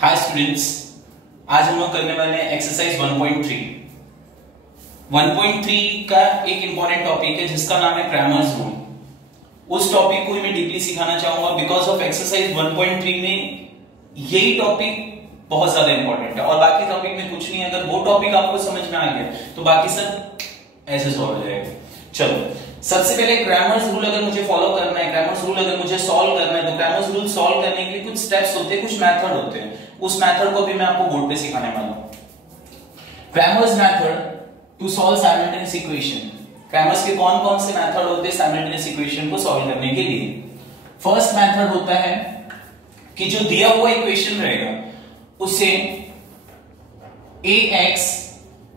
Hi students, आज हम लोग करने वाले हैं एक्सरसाइज 1.3। 1.3 का एक इंपॉर्टेंट टॉपिक है जिसका नाम है क्रैमर्स रूल। उस टॉपिक को ही मैं डीपली सिखाना चाहूंगा बिकॉज ऑफ एक्सरसाइज 1.3 में यही टॉपिक बहुत ज्यादा इंपॉर्टेंट है और बाकी टॉपिक में कुछ नहीं है। अगर वो टॉपिक आपको समझ में आ गया तो बाकी सब ऐसे सॉल्व हो जाएगा। चलो, सबसे पहले क्रैमर्स रूल अगर मुझे फॉलो करना है, क्रैमर्स रूल अगर मुझे सॉल्व करना है, तो क्रैमर्स रूल सॉल्व करने के लिए कुछ स्टेप्स होते हैं, कुछ मेथड होते हैं। उस मेथड को भी मैं आपको बोर्ड पे सिखाने वाला हूं। Cramer's method to solve simultaneous equation. Cramer's के कौन कौन से मेथड होते हैं साइमल्टेनियस इक्वेशन को सॉल्व करने के लिए? फर्स्ट मेथड होता है कि जो दिया हुआ इक्वेशन रहेगा उसे ax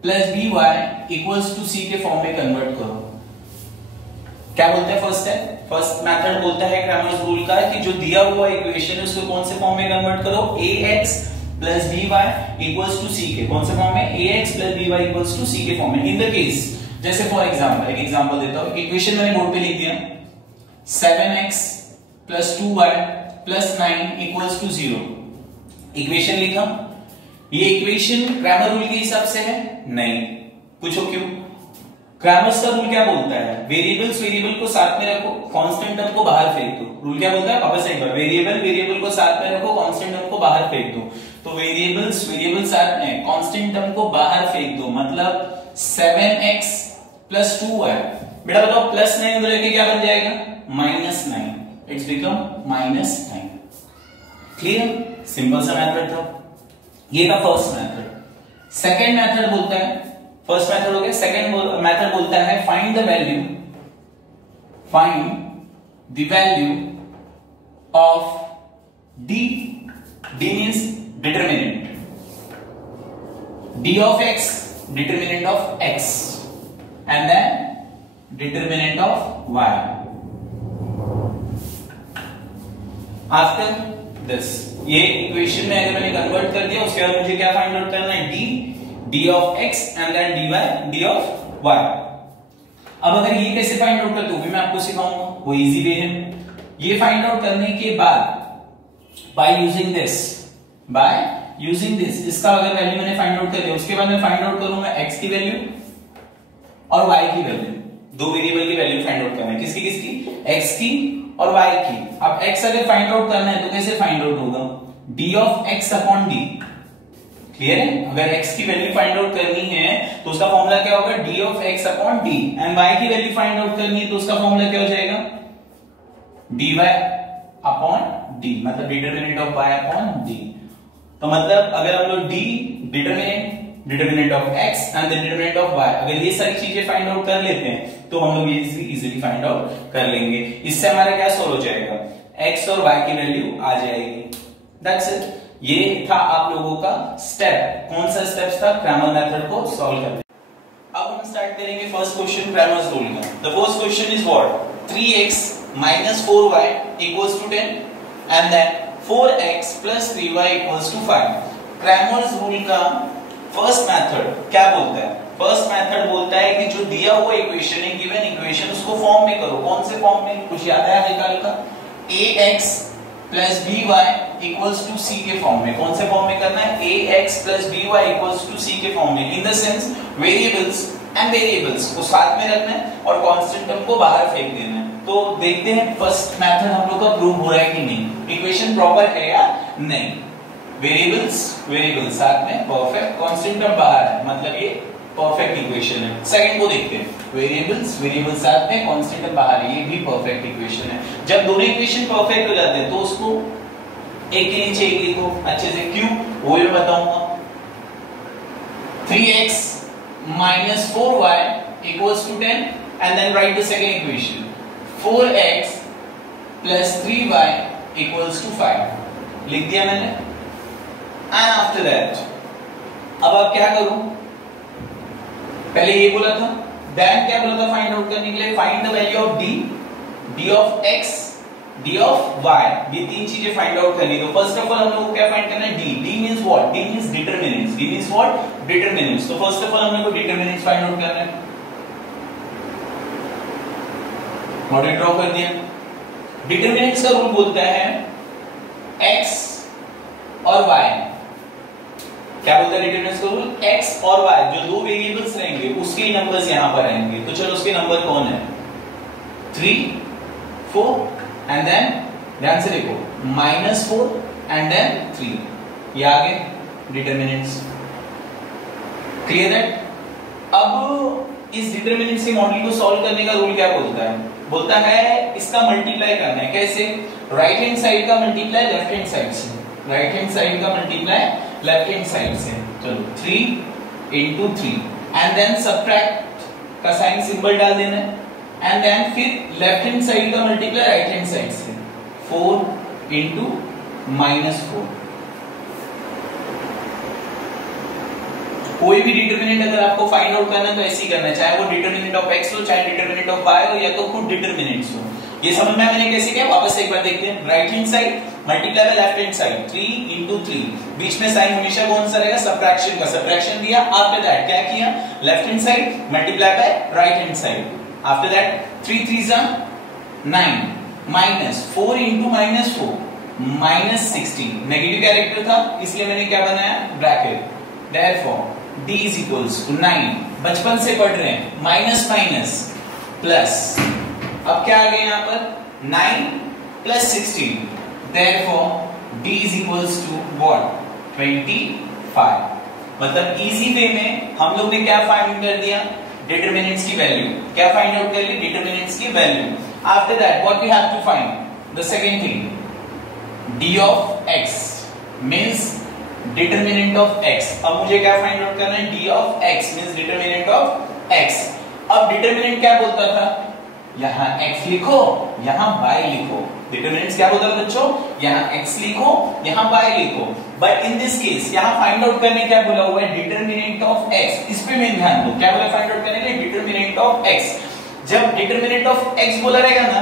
plus by equals to c के फॉर्म में कन्वर्ट करो। क्या बोलते हैं फर्स्ट मेथड बोलता है क्रैमर्स रूल का कि जो दिया हुआ इक्वेशन है उसको कौन से फॉर्म में कन्वर्ट करो? ax plus by equals to c के कौन से फॉर्म में? ax plus by equals to c के फॉर्म में। इन द केस, जैसे फॉर एग्जांपल, एक एग्जांपल देता हूं। इक्वेशन मैंने बोर्ड पे लिख दिया 7x plus 2y plus 9 equals to 0। Equation लिखा। ये इक्वेशन क्रैमर रूल के हिसाब से है? नहीं। पूछो क्यों? क्रैमर्स का रूल क्या बोलता है? वेरिएबल को साथ में रखो, कांस्टेंट टर्म को बाहर फेंक दो। रूल क्या बोलता है? वापस एक बार, वेरिएबल को साथ में रखो, कांस्टेंट टर्म को बाहर फेंक दो। तो वेरिएबल साथ में, कांस्टेंट टर्म को बाहर फेंक दो, मतलब 7x प्लस 2y। बेटा बताओ, प्लस 9 उधर लेके क्या बन जाएगा? Minus 9। It's become minus 9। Clear? Simple सा मेथड था। ये था फर्स्ट मेथड। सेकंड मेथड बोलता है, फर्स्ट मेथड हो गया, सेकंड मेथड बोलता है find the value of d means determinant, d of x determinant of x and then determinant of y। After this, ये इक्वेशन में अगर मैंने कन्वर्ट कर दिया, उसके बाद मुझे क्या फाइंड आउट करना है? d of x and then d of y। अब अगर ये कैसे फाइंड आउट करते हो भी मैं आपको सिखाऊंगा, वो इजी वे है। ये फाइंड आउट करने के बाद बाय यूजिंग दिस, इसका अगर वैल्यू मैंने फाइंड आउट कर दिया, उसके बाद मैं फाइंड आउट करूंगा x की वैल्यू और y की वैल्यू। दो वेरिएबल की वैल्यू फाइंड आउट करना है। किसकी? x की और y की। अब x अगर फाइंड आउट करना है तो कैसे फाइंड आउट होगा? d of x upon d। Clear है? अगर x की वैल्यू फाइंड आउट करनी है तो उसका फॉर्मूला क्या होगा? d of x upon d। And y की वैल्यू फाइंड आउट करनी है तो उसका फॉर्मूला क्या हो जाएगा? dy अपॉन d, मतलब determinant of y upon d। तो मतलब अगर हम लोग d determinant of x and determinant of y, अगर ये सारी चीजें फाइंड आउट कर लेते हैं तो हम लोग ये इजीली फाइंड आउट कर लेंगे। इससे हमारा क्या सॉल्व हो जाएगा? x और y की वैल्यू आ जाएगी। That's it. ये था आप लोगों का स्टेप। कौन सा स्टेप था? क्रैमर मेथड को सॉल्व करने। अब हम स्टार्ट करेंगे फर्स्ट क्वेश्चन क्रैमर्स रूल का। The first question is what? 3x minus 4y equals to 10 and then 4x plus 3y equals to 5। Cramer's rule का फर्स्ट मेथड क्या बोलता है? फर्स्ट मेथड बोलता है कि जो दिया हुआ इक्वेशन है, गिवन इक्वेशन, उसको फॉर्म में करो। कौन से फॉर्म में? कुछ याद है निकाल का? ax plus by equals to c के फॉर्म में। कौन से फॉर्म में करना है? ax plus by equals to c के फॉर्म में। इन द सेंस वेरिएबल्स को साथ में रखना है और कांस्टेंट टर्म को बाहर फेंक देना है। तो देखते हैं फर्स्ट मेथड हम लोग का प्रूव हो रहा है कि नहीं, इक्वेशन प्रॉपर है या नहीं। वेरिएबल्स साथ में परफेक्ट, कांस्टेंट टर्म बाहर है, मतलब ये परफेक्ट इक्वेशन है। सेकंड को देखते हैं, वेरिएबल्स साथ में, कांस्टेंट टर्म बाहर है, ये भी परफेक्ट इक्वेशन है। जब दोनों इक्वेशन परफेक्ट हो जाते हैं तो उसको एक के नीचे एक लिखो अच्छे से। क्यों? वो मैं बताऊंगा। 3x minus 4y equals to 10 and then write the second equation 4x plus 3y equals to 5। लिख दिया मैंने। and after that अब आप क्या करूं? पहले ये बोला था, then क्या बोला था फाइंड आउट करने के लिए? Find the value of d of x, d of y। ये तीन चीजें फाइंड आउट करनी। तो फर्स्ट ऑफ ऑल हम लोग को क्या फाइंड करना है? d means what? d means determinants. d means what? Determinants. तो फर्स्ट ऑफ ऑल हम लोग को डिटरमिनेंट्स फाइंड आउट करना है। मॉडल ड्रॉ कर दिया। डिटरमिनेंट्स का रूल बोलता है x और y क्या बोलता है डिटरमिनेंट्स का रूल, x और y जो दो वेरिएबल्स रहेंगे उसके नंबर्स यहां पर आएंगे। तो चलो उसके नंबर कौन है, 3 4 एंड देन ध्यान से देखो -4 एंड देन 3, ये आ गए डिटरमिनेंट्स। क्लियर है। अब इस डिटरमिनेंट्स के मॉडल को सॉल्व करने का रूल क्या बोलता है, बोलता है इसका मल्टीप्लाई करना है। कैसे, राइट हैंड साइड का मल्टीप्लाई लेफ्ट हैंड साइड से, राइट हैंड साइड का मल्टीप्लाई लेफ्ट हैंड साइड से। चलो 3 into 3 एंड देन सबट्रैक्ट का साइन सिंबल डाल देना है एंड देन फिर लेफ्ट हैंड साइड का मल्टीप्लाई राइट हैंड साइड से, 4 into -4। कोई भी डिटरमिनेंट अगर आपको फाइंड आउट करना है तो ऐसे ही करना है, चाहे वो डिटरमिनेंट ऑफ x हो चाहे डिटरमिनेंट ऑफ y हो या तो खुद डिटरमिनेंट्स हो। ये समझ में मैंने कैसे किया, वापस एक बार देखते हैं। Right hand side multiply by left hand side, 3 into 3, बीच में साइन हमेशा कौन सा रहेगा, सबट्रैक्शन का, सबट्रैक्शन दिया। आफ्टर दैट क्या किया, left hand side multiply by right hand side, after that 3 3s are 9 minus 4 into -4 -16, negative character था इसलिए मैंने क्या बनाया, bracket, therefore d is equals to 9, बचपन से पढ़ रहे हैं, माइनस माइनस प्लस, अब क्या आ गया यहां पर 9 plus 16, therefore d is equals to what, 25। मतलब इजी वे में हम लोग ने क्या फाइंड कर दिया, डिटरमिनेंट्स की वैल्यू, क्या फाइंड आउट कर ली, डिटरमिनेंट्स की value. After that what we have to find, the second thing, d of x means determinant of x। अब मुझे क्या फाइंड आउट करना है, d of x means determinant of x। अब डिटरमिनेंट क्या बोलता था, यहां x लिखो यहां y लिखो। डिटरमिनेंट क्या बोलता था बच्चों, यहां x लिखो यहां y लिखो। बट इन दिस केस यहां फाइंड आउट करने क्या बोला हुआ है, डिटरमिनेंट ऑफ x। इस पे मेन ध्यान दो, क्या बोला फाइंड आउट करने के लिए, डिटरमिनेंट ऑफ x। जब डिटरमिनेंट ऑफ x बोला रहेगा ना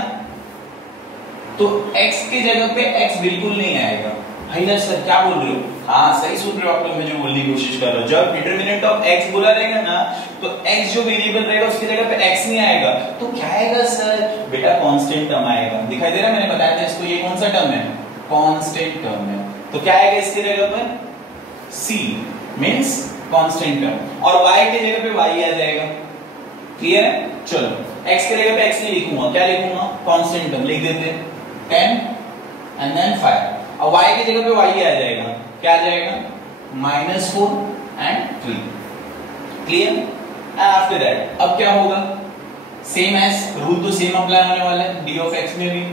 तो x की जगह पे x बिल्कुल नहीं आएगा। भाई सर क्या बोल रहे हो, हाँ सही सुन रहे हो आप लोग, मैं जो बोलने की कोशिश कर रहा हूं। जब डिटरमिनेंट ऑफ x बोला रहेगा ना तो x जो वेरिएबल रहेगा उसकी जगह पे x नहीं आएगा, तो क्या आएगा सर, बेटा कांस्टेंट टर्म आएगा। दिखाई दे रहा है, मैंने बताया था इसको, ये कौन सा टर्म है, कांस्टेंट टर्म है। तो क्या आएगा इसकी जगह पर, c मींस कांस्टेंट टर्म, और y की जगह पे y आ जाएगा। क्लियर है। चलो x की जगह पे x नहीं लिखूंगा, क्या लिखूंगा, कांस्टेंट टर्म लिख देते हैं, 10 एंड देन 5। अब y की जगह पे y आ जाएगा, क्या आ जाएगा, -4 एंड 3। क्लियर। आफ्टर दैट अब क्या होगा, सेम एज रूल तो सेम अप्लाई होने वाला है d of x में भी,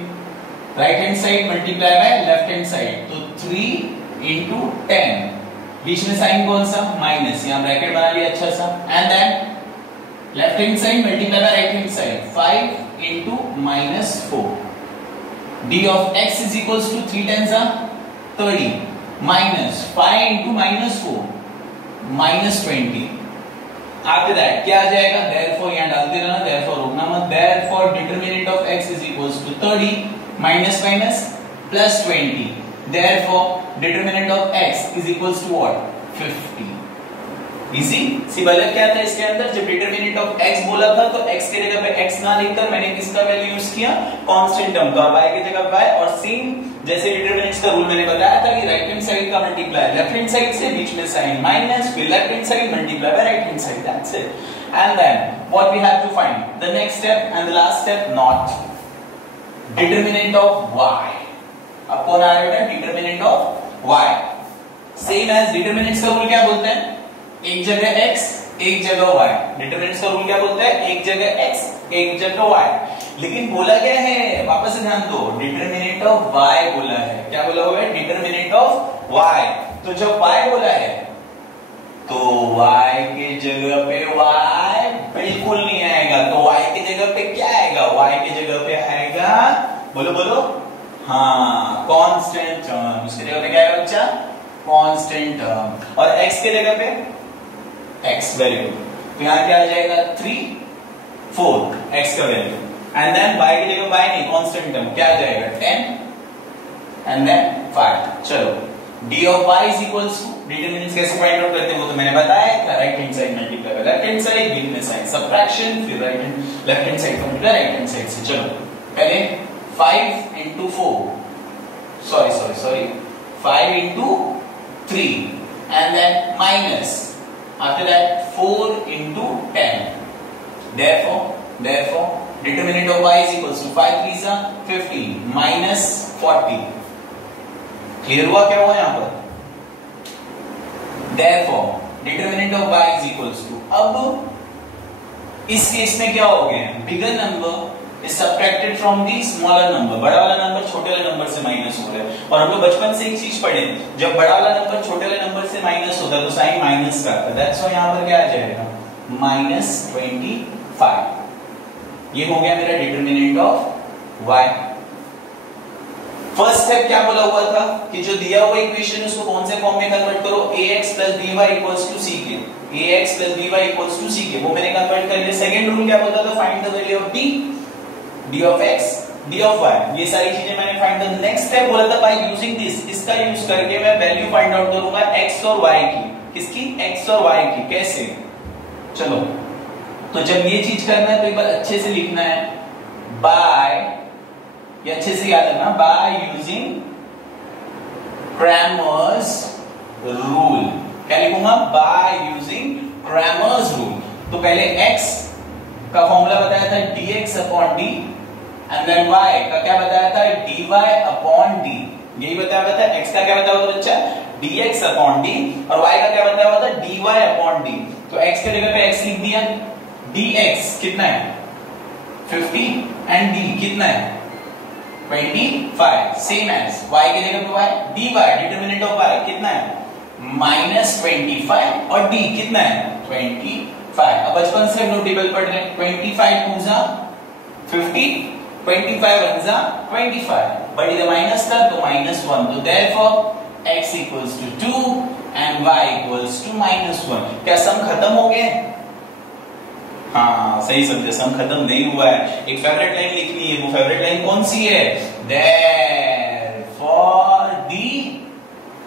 right hand side multiply by left hand side, तो 3 into 10, बीच में साइन कौन सा, माइनस, यहां ब्रैकेट बना लिया अच्छा सा, and then left hand side multiply by right hand side, 5 into -4, d of x is equals to 3 10s are 30 minus 5 into -4 -20। after that क्या आ जाएगा, therefore यहां डालते रहना, therefore रोकना मत, therefore determinant of x is equals to 30 minus minus plus 20, therefore determinant of x is equals to what, 50। Easy सी वाला क्या था इसके अंदर, जब डिटरमिनेंट ऑफ x बोला था तो x की जगह पे x ना लिखकर मैंने किसका वैल्यू यूज किया, कांस्टेंट टर्म का, और y की जगह y, और सेम जैसे डिटरमिनेंट्स का रूल मैंने बताया था कि राइट हैंड साइड का मल्टीप्लाई लेफ्ट हैंड साइड से, बीच में साइन माइनस, फिर left hand side multiply by right hand side, that's it. And then what we have to find, the next step and the last step, not determinant of y। अब कौन आ रहा है, determinant of y। Same as determinants का rule क्या बोलता है, एक जगह x एक जगह y। डिटरमिनेंट्स का रूल क्या बोलता है, एक जगह x एक जगह y। लेकिन बोला क्या है, वापस से ध्यान दो, डिटरमिनेंट ऑफ y बोला है, क्या बोला हुआ है, डिटरमिनेंट ऑफ y। तो जब y बोला है तो y के जगह पे y बिल्कुल नहीं आएगा, तो y की जगह पे क्या आएगा, y की जगह पे आएगा, बोलो बोलो, हाँ कांस्टेंट टर्म। उसकी जगह पे क्या आएगा बच्चा, कांस्टेंट टर्म। और x के जगह पे x, वेरी गुड, तो यहां क्या आ जाएगा, 3 4 x का वैल्यू, एंड देन y की जगह y नहीं, कांस्टेंट टर्म, क्या आ जाएगा 10 एंड देन 5। चलो d of y is equals to, determinants कैसे फाइंड आउट करते हैं वो तो मैंने बताया था, right hand side multiply by left hand side, बीच में साइन सबट्रैक्शन, फिर राइट हैंड लेफ्ट हैंड साइड का मल्टीप्लाई राइट हैंड साइड से। चलो पहले 5 into 4 sorry 5 into 3 and then minus, after that 4 into 10. Therefore determinant of y is equals to 5 3s are 15 minus 40. Clear हुआ क्या हुआ यहाँ पर? Therefore determinant of y is equals to, अब इस केस में क्या हो गया, bigger number is subtracted from the smaller number, बड़ा वाला नंबर छोटे वाले नंबर से माइनस हो रहा है। और हम लोग बचपन से एक चीज पढ़े, जब बड़ा वाला नंबर छोटे वाले नंबर से माइनस होता है तो साइन माइनस का आता है। दैट्स व्हाई यहाँ पर क्या आ जाएगा, -25। ये हो गया मेरा determinant of y। First step क्या बोला हुआ था कि जो दिया हुआ इक्वेशन है उसको कौन से फॉर्म में कन्वर्ट करो, ax + by = ck, ax + by = ck, वो मैंने कन्वर्ट कर लिया। सेकंड रूल क्या बोलता था, find the value of d of x, d of y, ये सारी चीजें मैंने फाइंड कर। नेक्स्ट स्टेप बोला था बाय यूजिंग दिस, इसका यूज करके मैं वैल्यू फाइंड आउट करूंगा x और y की। किसकी, x और y की। कैसे, चलो तो जब ये चीज करना है तो एक बार अच्छे से लिखना है, बाय, ये अच्छे से याद रखना, बाय यूजिंग क्रैमर्स रूल। क्या लिखूंगा, बाय यूजिंग क्रैमर्स रूल। तो पहले x का फॉर्मूला बताया था dx/d, एंड देन y का क्या बताया था, dy/d। यही बताया था। x का क्या बताया था बच्चा, dx/d, और y का क्या बताया था, dy/d। तो x के जगह पे x लिख दिया, dx कितना है 50 एंड d कितना है 25, सेम एज y के जगह पे y, dy determinant of y कितना है -25 और d कितना है 25। अब बचपन से हम लोग टेबल पढ़ रहे हैं, 25 2 जा 50, 25 1 जा 25, बट इधर माइनस था तो -1, तो therefore x equals to 2 and y equals to -1। क्या सम खत्म हो गए? हाँ सही समझे, सम खत्म नहीं हुआ है। एक फेवरेट लाइन लिखनी है, वो फेवरेट लाइन कौन सी है, therefore the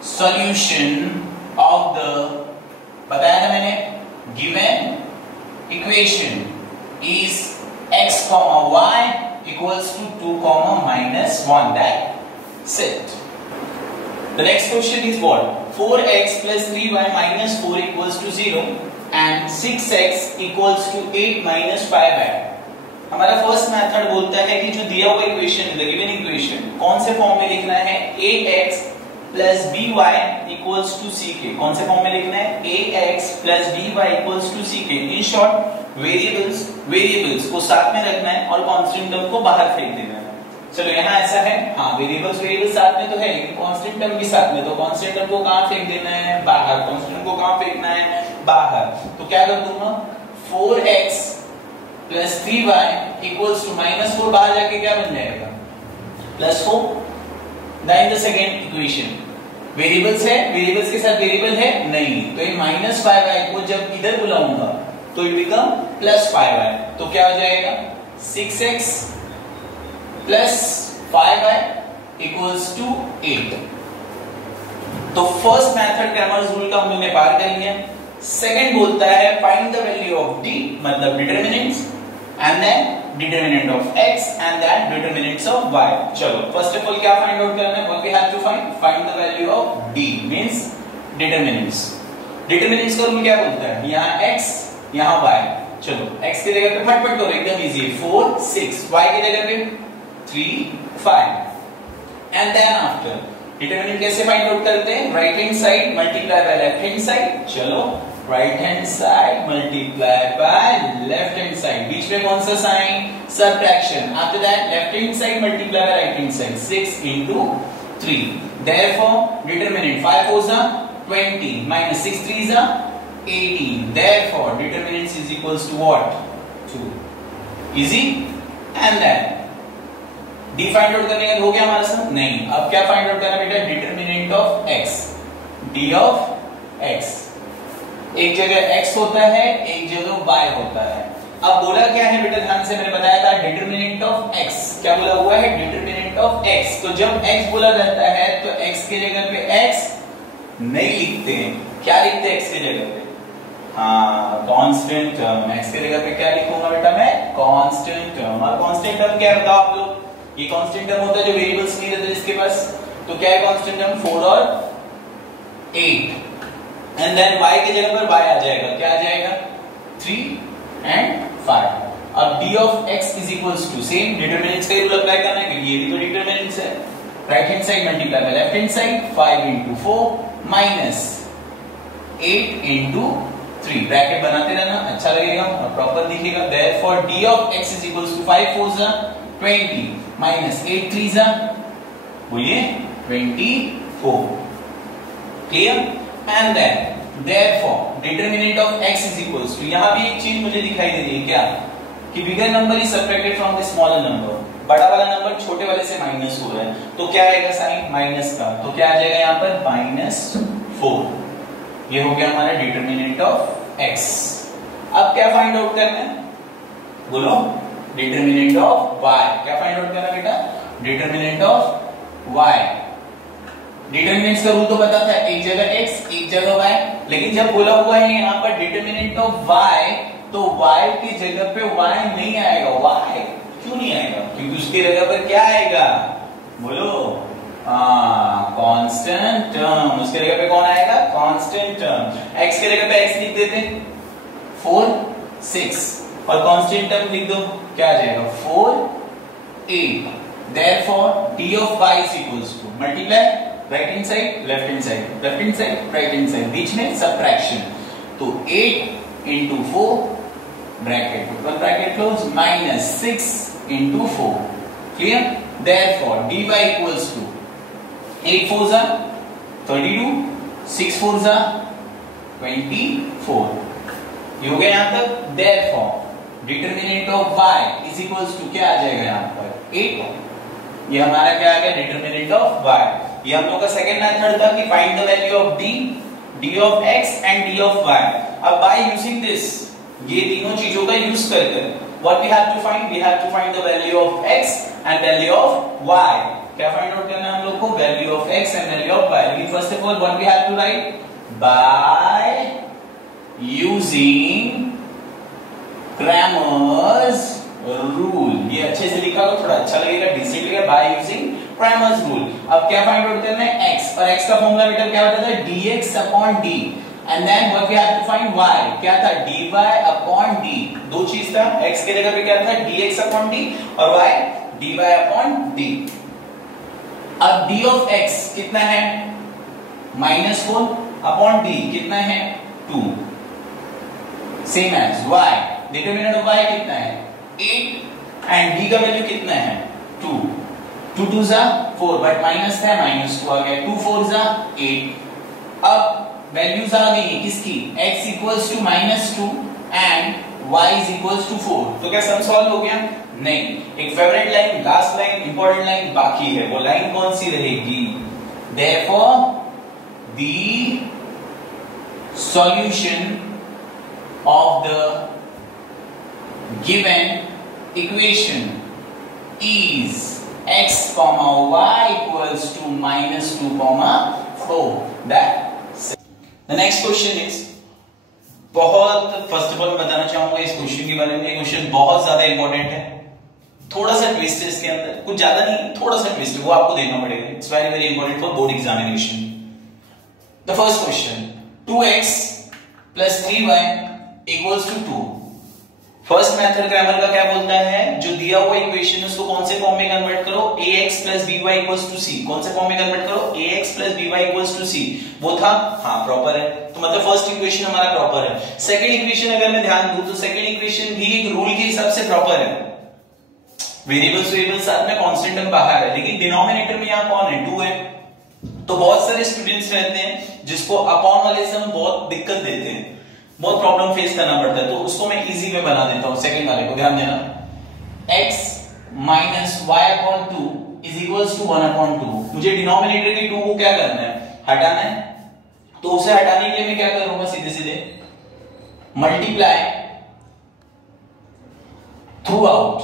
solution of the, बताया ना मैंने, given equation is x, y equals to 2, -1. That's it. The next question is what? 4x plus 3y minus 4 equals to 0 and 6x equals to 8 minus 5y. हमारा first method बोलता है कि जो दिया हुआ इक्वेशन, द गिवन इक्वेशन, कौन से form में लिखना है, ax plus by equals to ck। कौन से फॉर्म में लिखना है, ax plus by equals to ck। In short variables को साथ में रखना है और कांस्टेंट टर्म को बाहर फेंक देना है। चलो यहाँ ऐसा है, हाँ वेरिएबल्स साथ में तो है लेकिन कांस्टेंट टर्म भी साथ में, तो कांस्टेंट टर्म को कहाँ फेंक देना है, बाहर। कांस्टेंट को कहाँ फेंकना है, बाहर। तो क्या कर दूंगा, 4x plus 3y equals to -4, बाहर जाके क्या बन जाएगा, +4। Then the second equation, variables है, वेरिएबल्स के साथ वेरिएबल है नहीं, तो ये -5y को जब इधर बुलाऊंगा तो ये बिकम +5y। तो क्या हो जाएगा, 6x plus 5y equals to 8। तो फर्स्ट मेथड क्रैमर्स रूल का हमने पार कर लिया। सेकंड बोलता है find the value of d, मतलब determinants, and then determinant of x and then determinants of y। चलो फर्स्ट ऑफ ऑल क्या फाइंड आउट करना है, what we have to find the value of d means determinants. Determinants का rule क्या बोलता है, यहां x यहां y। चलो x की जगह पे फटफट करो, एकदम इजी है, 4 6, y की जगह पे 3 5, एंड देन आफ्टर डिटरमिनेंट कैसे फाइंड आउट करते हैं, right hand side multiply by left hand side. चलो right hand side multiply by left hand side, बीच में कौन सा sign, subtraction. After that left hand side multiply by right hand side, 6 into 3। Therefore determinant 5 4 जा 20 minus 6 3 जा 18, therefore determinants is equals to what, 2। easy। and then d find out करने का हो गया हमारा साथ, नहीं, अब क्या फाइंड आउट करना बेटा, determinant of x, d of x। एक जगह x होता है, एक जगह y होता है। अब बोला क्या है बेटा, ध्यान से मैंने बताया था डिटरमिनेंट ऑफ x, क्या बोला हुआ है, डिटरमिनेंट ऑफ x। तो जब x बोला जाता है तो x के जगह पे x नहीं लिखते हैं, क्या लिखते हैं x की जगह पे, हाँ कांस्टेंट टर्म। x की जगह पे क्या लिखूंगा बेटा मैं, कांस्टेंट टर्म। और कांस्टेंट टर्म क्या बताओ आप लोग, ये कांस्टेंट टर्म होता है जो वेरिएबल्स नहीं रहते जिसके पास। तो क्या है कांस्टेंट टर्म, 4 और 8। एंड देन y की जगह पर y आ जाएगा, क्या आ जाएगा 3 एंड 5। अब d of x is equals to same determinants का रूल अप्लाई करना है क्योंकि ये भी तो डिटरमिनेंट्स है। Right hand side multiply by left hand side 5 into 4 minus 8 into 3 bracket बनाते रहना, अच्छा लगेगा और प्रॉपर दिखेगा। Therefore d of x is equals to 5 4s are 20 minus 8 3s are बोलिए 24। Clear? And then therefore determinant of x is equals to, यहां भी एक चीज मुझे दिखाई दे रही है क्या कि bigger number is subtracted from the smaller number, बड़ा वाला नंबर छोटे वाले से माइनस हो रहा है तो क्या आएगा साइन माइनस का, तो क्या आ जाएगा यहां पर -4। ये हो गया हमारा डिटरमिनेंट ऑफ x। अब क्या फाइंड आउट करना है बोलो, डिटरमिनेंट ऑफ y। क्या फाइंड आउट करना बेटा, डिटरमिनेंट ऑफ y। डिटरमिनेंट्स का रूल तो पता था, एक जगह x एक जगह y, लेकिन जब बोला हुआ है यहाँ पर डिटरमिनेंट ऑफ y तो y की जगह पे y नहीं आएगा। y क्यों नहीं आएगा, क्योंकि उसकी जगह पर क्या आएगा बोलो, कांस्टेंट टर्म। उसके जगह पे कौन आएगा, कांस्टेंट टर्म। x की जगह पे x लिख देते 4 6 और कांस्टेंट टर्म लिख दो, क्या आ जाएगा 4 8। Therefore d of y is equals to multiply right hand side left hand side, left hand side right hand side, बीच में सबट्रैक्शन, तो 8 into 4 bracket open bracket close minus 6 into 4। Clear? Therefore dy equals to 8 4s are 32 6 4s are 24। ये हो गया यहां तक। Therefore determinant of y is equals to क्या आ जाएगा यहां पर 8। ये हमारा क्या आ गया डिटरमिनेंट ऑफ y। ये हम लोग का सेकंड मेथड था कि find the value of d of x and d of y। अब बाय यूजिंग दिस, ये तीनों चीजों का यूज करके what we have to find, we have to find the value of x and value of y। क्या find out करना है हम लोग को, value of x and value of y। लेकिन first of all what we have to write, by using Cramer's rule. ये अच्छे से लिखा हो थोड़ा अच्छा लगेगा, डिसेंट लगेगा, बाय यूजिंग Cramer's रूल। अब क्या फाइंड आउट करना है x, और x का फॉर्मूला बेटा क्या होता था dx upon d, and then what we have to find y, क्या था dy अपॉन d। दो चीज था, x के जगह पे क्या था dx अपॉन d और y dy अपॉन d। अब d ऑफ x कितना है -4 अपॉन d कितना है 2, same as y। Determinant of y कितना है 8 एंड d का वैल्यू कितना है 2 2 2s are 4 बट माइनस है -2 आ गया, 2 4s are 8। अब वैल्यूज आ गई किसकी, x equals to -2 and y is equals to 4। तो क्या सम सॉल्व हो गया, नहीं। एक favourite line, last line, important line बाकी है, वो लाइन कौन सी रहेगी, therefore the solution of the given equation is x comma y equals to -2 comma 4। That the next question is, बहुत फर्स्ट ऑफ ऑल बताना चाहूंगा इस क्वेश्चन के बारे में, क्वेश्चन बहुत ज्यादा इंपॉर्टेंट है, थोड़ा सा ट्विस्ट है इसके अंदर, कुछ ज्यादा नहीं थोड़ा सा ट्विस्ट है, वो आपको देखना पड़ेगा। It's very very important for board examination. The first question, 2x plus 3y equals to 2। First method Cramer का क्या बोलता है, जो दिया हुआ इक्वेशन उसको कौन से फॉर्म में कन्वर्ट करो, ax plus by equals to c। कौन से फॉर्म में कन्वर्ट करो, ax plus by equals to c। वो था, हाँ प्रॉपर है, तो मतलब फर्स्ट इक्वेशन हमारा प्रॉपर है। सेकंड इक्वेशन अगर मैं ध्यान दूं तो सेकंड इक्वेशन भी एक रूल के हिसाब से प्रॉपर है, वेरिएबल्स वेरिएबल्स साथ में कांस्टेंट टर्म बाहर है, लेकिन डिनोमिनेटर में यहाँ कौन है 2 है। तो बहुत सारे स्टूडेंट्स रहते हैं जिसको अपॉन वाले सम बहुत दिक्कत देते हैं, बहुत प्रॉब्लम फेस करना पड़ता है, तो उसको मैं इजी में बना देता हूं। सेकंड वाले को ध्यान देना, x minus y upon 2 is equals to 1 upon 2। मुझे डिनोमिनेटर के 2 को क्या करना है, हटाना है, तो उसे हटाने के लिए मैं क्या करूंगा, सीधे सीधे multiply throughout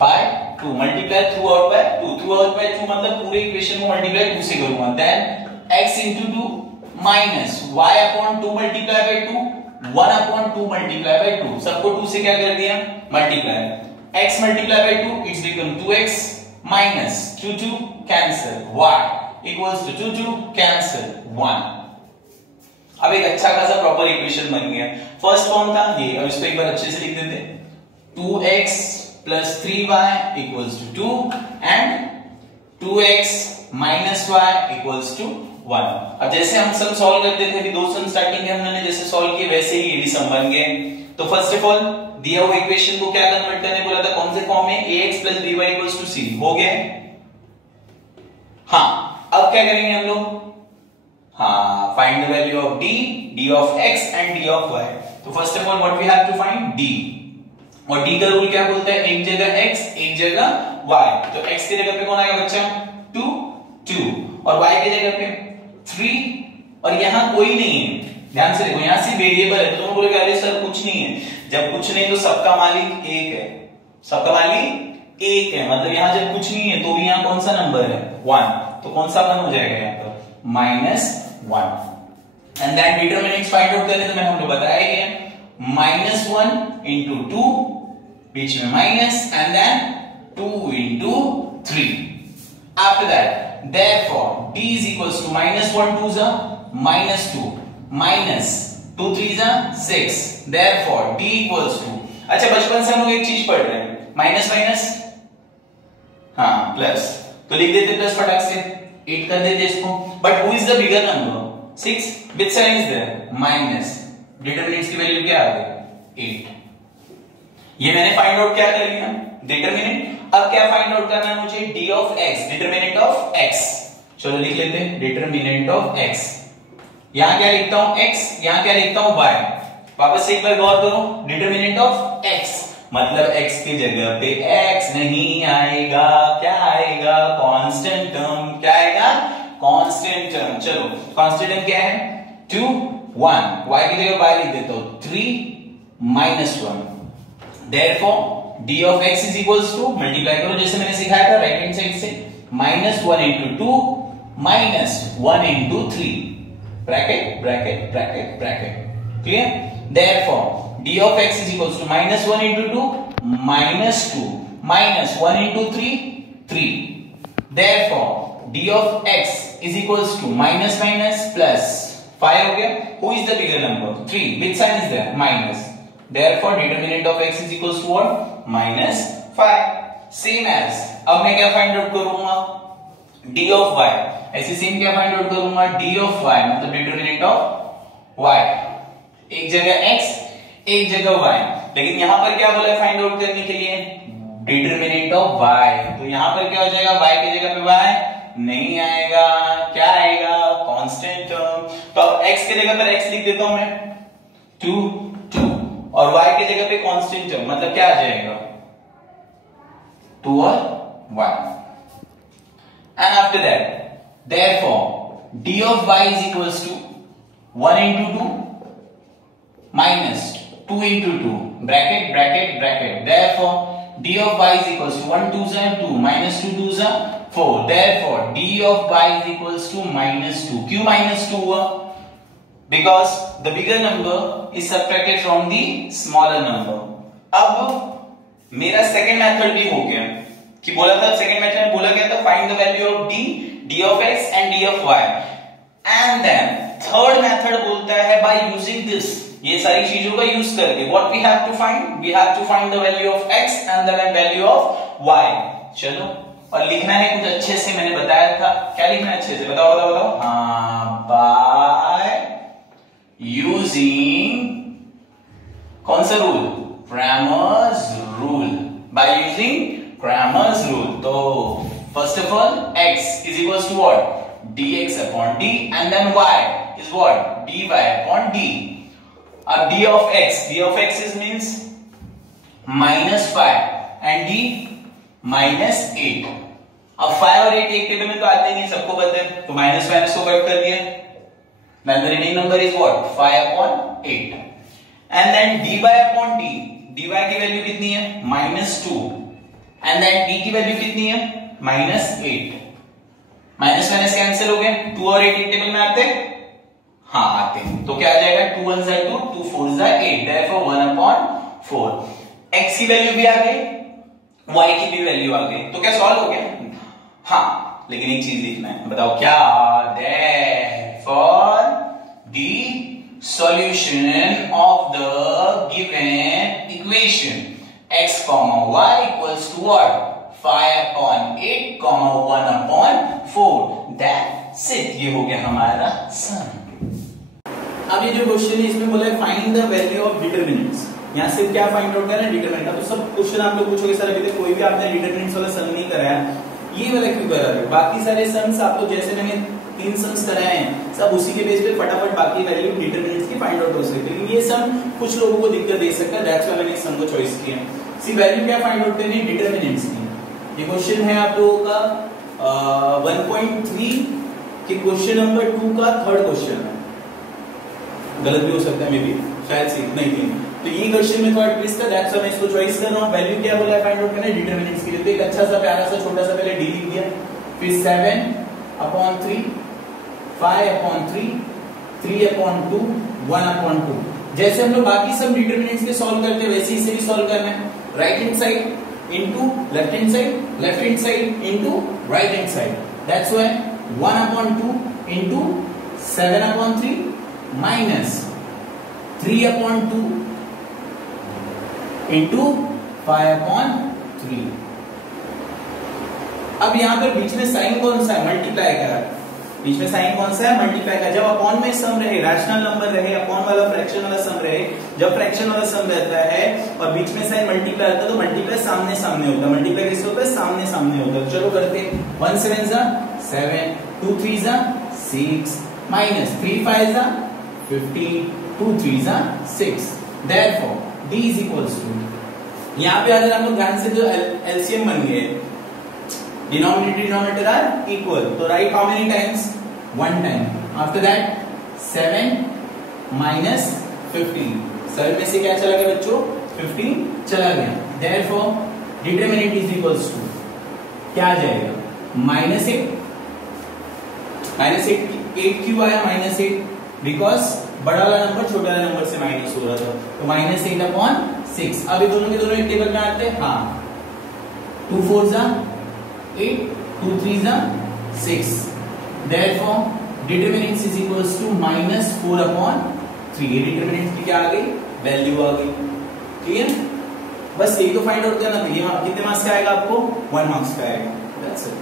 by 2, multiply throughout by 2, throughout by 2 मतलब पूरे इक्वेशन को मल्टीप्लाई 2 से करूंगा, then x into 2 minus y upon 2 multiply by 2 1 upon 2 multiply by 2, सबको 2 से क्या कर दिया multiply, x multiply by 2 it's become 2x minus 2 2 cancel, y equals to 2 cancel 1। अब एक अच्छा खासा प्रॉपर इक्वेशन बन गया। फर्स्ट फॉर्म था ये, अब इसको एक बार अच्छे से लिख देते हैं। 2x plus 3y equals to 2 and 2x minus y equals to 1। अब जैसे हम सम सॉल्व करते थे, अभी दो सम स्टार्टिंग में हमने जैसे सॉल्व किए वैसे ही ये भी सम बन गए। तो फर्स्ट ऑफ ऑल दिया हुआ इक्वेशन को क्या कन्वर्ट करने बोला था, कौन से फॉर्म में, ax plus by equals to c हो गया। हाँ, अब क्या करेंगे हम लोग, हाँ, find the value of d of x and d of y। तो first of all what we have to find d, और d का रूल क्या बोलता है, एक जगह x एक जगह y। तो x की जगह पे कौन आएगा बच्चा, 2 2, और y की जगह पे 3, और यहां कोई नहीं है। ध्यान से देखो, यहां से वेरिएबल है, तो तुम बोलोगे अरे सर कुछ नहीं है। जब कुछ नहीं तो सबका मालिक एक है, सबका मालिक एक है, मतलब यहां जब कुछ नहीं है तो भी यहां कौन सा नंबर है, 1। तो कौन सा 1 हो जाएगा यहां पर, -1। And then determinants find out करने तो मैंने हमको बताया ही है, -1 into 2, बीच में minus, and then 2 into 3। After that therefore d is equals to -1 2s are -2 minus 2 3s are 6, therefore d equals to, अच्छा बचपन से हम लोग एक चीज पढ़ रहे हैं, माइनस माइनस हाँ प्लस, तो लिख देते प्लस फटाक से, 8 कर देते इसको। But who is the bigger number, 6, which sign is there, minus, determinants की वैल्यू क्या आ गई, 8। ये मैंने फाइंड आउट क्या कर लिया, डिटरमिनेंट। अब क्या फाइंड आउट करना है मुझे, d of x, determinant of x। चलो लिख लेते हैं, डिटरमिनेंट ऑफ x। यहां क्या लिखता हूं x, यहां क्या लिखता हूं y। वापस से एक बार गौर करो, डिटरमिनेंट ऑफ x मतलब x की जगह पे x नहीं आएगा, क्या आएगा, कांस्टेंट टर्म। क्या आएगा, कांस्टेंट टर्म। चलो कांस्टेंट टर्म क्या है, 2 1, y की जगह y लिख देता हूं, 3 -1। Therefore d of x is equals to, multiply करो जैसे मैंने सिखाया था राइट हैंड साइड से, -1 into 2 -1 into 3, bracket bracket bracket bracket, clear. Therefore d of x is equals to -1 into 2 -2 -1 into 3 3। Therefore d of x is equals to minus minus plus 5 हो गया। Who is the bigger number, 3, which sign is there, minus। Therefore determinant of x is equals to what, -5। Same as, अब मैं क्या find out करूंगा, d of y। ऐसे same क्या find out करूंगा, d of y मतलब determinant of y। एक जगह x एक जगह y, लेकिन यहां पर क्या बोला है फाइंड आउट करने के लिए, डिटरमिनेंट ऑफ y। तो यहां पर क्या हो जाएगा, y की जगह पे y नहीं आएगा, क्या आएगा, कांस्टेंट टर्म। तो अब x की जगह पर x लिख देता हूं मैं, 2 2, और y की जगह पे कांस्टेंट टर्म मतलब क्या आ जाएगा, 2 और 1। And after that therefore d of y is equals to 1 into 2 minus 2 into 2, bracket bracket bracket। Therefore d of y is equals to 1 2s are 2 minus 2 2s are 4। Therefore d of y is equals to -2। क्यों -2 हुआ, because the bigger number is subtracted from the smaller number। अब मेरा second method भी हो गया, कि बोला था सेकंड मेथड में बोला गया था find the value of d of x and d of y। And then third method बोलता है बाय यूजिंग दिस, ये सारी चीजों का यूज करके what we have to find, we have to find the value of x and the value of y। चलो, और लिखना है कुछ अच्छे से, मैंने बताया था क्या लिखना है अच्छे से, बताओ बताओ बताओ, हाँ, बाय यूजिंग कौन सा rule, Cramer's rule। Bye using Cramer's rule। तो first of all x is equals to what, dx upon d, and then y is what, dy upon d। अब d of x is means -5 and d -8। अब 5 और 8 एक table में तो आते नहीं, सबको पता है, तो माइनस माइनस को कट कर दिया, then the remaining number is what, 5 upon 8। and then dy upon d, dy की वैल्यू कितनी है, -2, and then d की वैल्यू कितनी है, -8। माइनस माइनस कैंसिल हो गए, 2 और 8 एक टेबल में आते हैं, हाँ आते हैं, तो क्या आ जाएगा, 2 1s are 2, 2 4s are 8, therefore 1/4। x की वैल्यू भी आ गई, y की भी वैल्यू आ गई, तो क्या सॉल्व हो गया, हाँ। लेकिन एक चीज लिखना है, बताओ क्या? Therefore the solution of the given equation x comma y equals to what? 5/8 comma 1/4. That's it. ये हो गया हमारा सम। अब ये जो क्वेश्चन है इसमें बोला है find the value of determinants. यहाँ से क्या फाइंड आउट करना है? डिटरमिनेंट। तो सब क्वेश्चन आप लोग पूछोगे सर अभी तक कोई भी आपने डिटरमिनेंट्स वाला सम नहीं कराया, ये वाला क्यों करा रहे? बाकी सारे सम्स आपको जैसे मैंने 3 सम्स कराए हैं सब उसी के बेस पे फटाफट बाकी वैल्यू डिटरमिनेंट्स की फाइंड आउट हो सकती है, लेकिन ये सम कुछ लोगों को दिक्कत दे सकता है, दैट्स व्हाई मैंने इस सम को चॉइस किया। सी वैल्यू क्या फाइंड आउट करनी है? डिटरमिनेंट्स की। ये क्वेश्चन है आप लोगों का 1.3 के क्वेश्चन नंबर 2 का थर्ड क्वेश्चन है, गलत भी हो सकता है मे बी, शायद से इतना ही थी। तो ये क्वेश्चन में थोड़ा ट्विस्ट है, दैट्स व्हाई मैं इसको चॉइस कर रहा हूं। वैल्यू क्या बोला है फाइंड आउट करना है? डिटरमिनेंट्स के लिए। तो एक अच्छा सा प्यारा सा छोटा सा पहले डी लिख दिया, फिर 7/3 5/3 3/2 1/2। जैसे हम लोग बाकी सब डिटरमिनेंट्स के सॉल्व करते हैं वैसे इसे भी सॉल्व करना है। Right hand side into left hand side, left hand side into right hand side, that's why 1/2 into 7/3 minus 3/2 into 5/3। अब यहां पर बीच में साइन कौन सा है? मल्टीप्लाई का। बीच में साइन कौन सा है? मल्टीप्लाई का। जब अपॉन में सम रहे, रैशनल नंबर रहे, अपॉन वाला फ्रैक्शन वाला सम रहे, जब फ्रैक्शन वाला सम रहता है और बीच में साइन मल्टीप्लाई होता है तो मल्टीप्लाई सामने सामने होता है। मल्टीप्लाई कैसे होता है? सामने सामने होता है। चलो करते हैं। 1 7 7, 2 3 6, minus 3 5 15, 2 3 6। Therefore D is equals to, यहाँ पे अगर हम लोग ध्यान से जो एलसीएम बन गए, डिनोमिनेटर डिनोमिनेटर आर इक्वल, तो right how many times? 1 time. After that 7 minus 15, 7 में से क्या चला गया बच्चों? 15 चला गया। Therefore determinant is equals to क्या आ जाएगा? -8। -8 क्यों आया -8? बिकॉज बड़ा वाला नंबर छोटा वाला नंबर से माइनस हो रहा था, तो -8/6। अब ये दोनों के दोनों एक टेबल में आते हैं। हाँ, 2 4 8, 2 3 6। Therefore determinant is equals to -4/3। ये डिटरमिनेंट की क्या आ गई? वैल्यू आ गई। क्लियर? बस यही तो फाइंड आउट करना था। ये कितने मार्क्स का आएगा आपको? 1 मार्क्स का आएगा। That's it.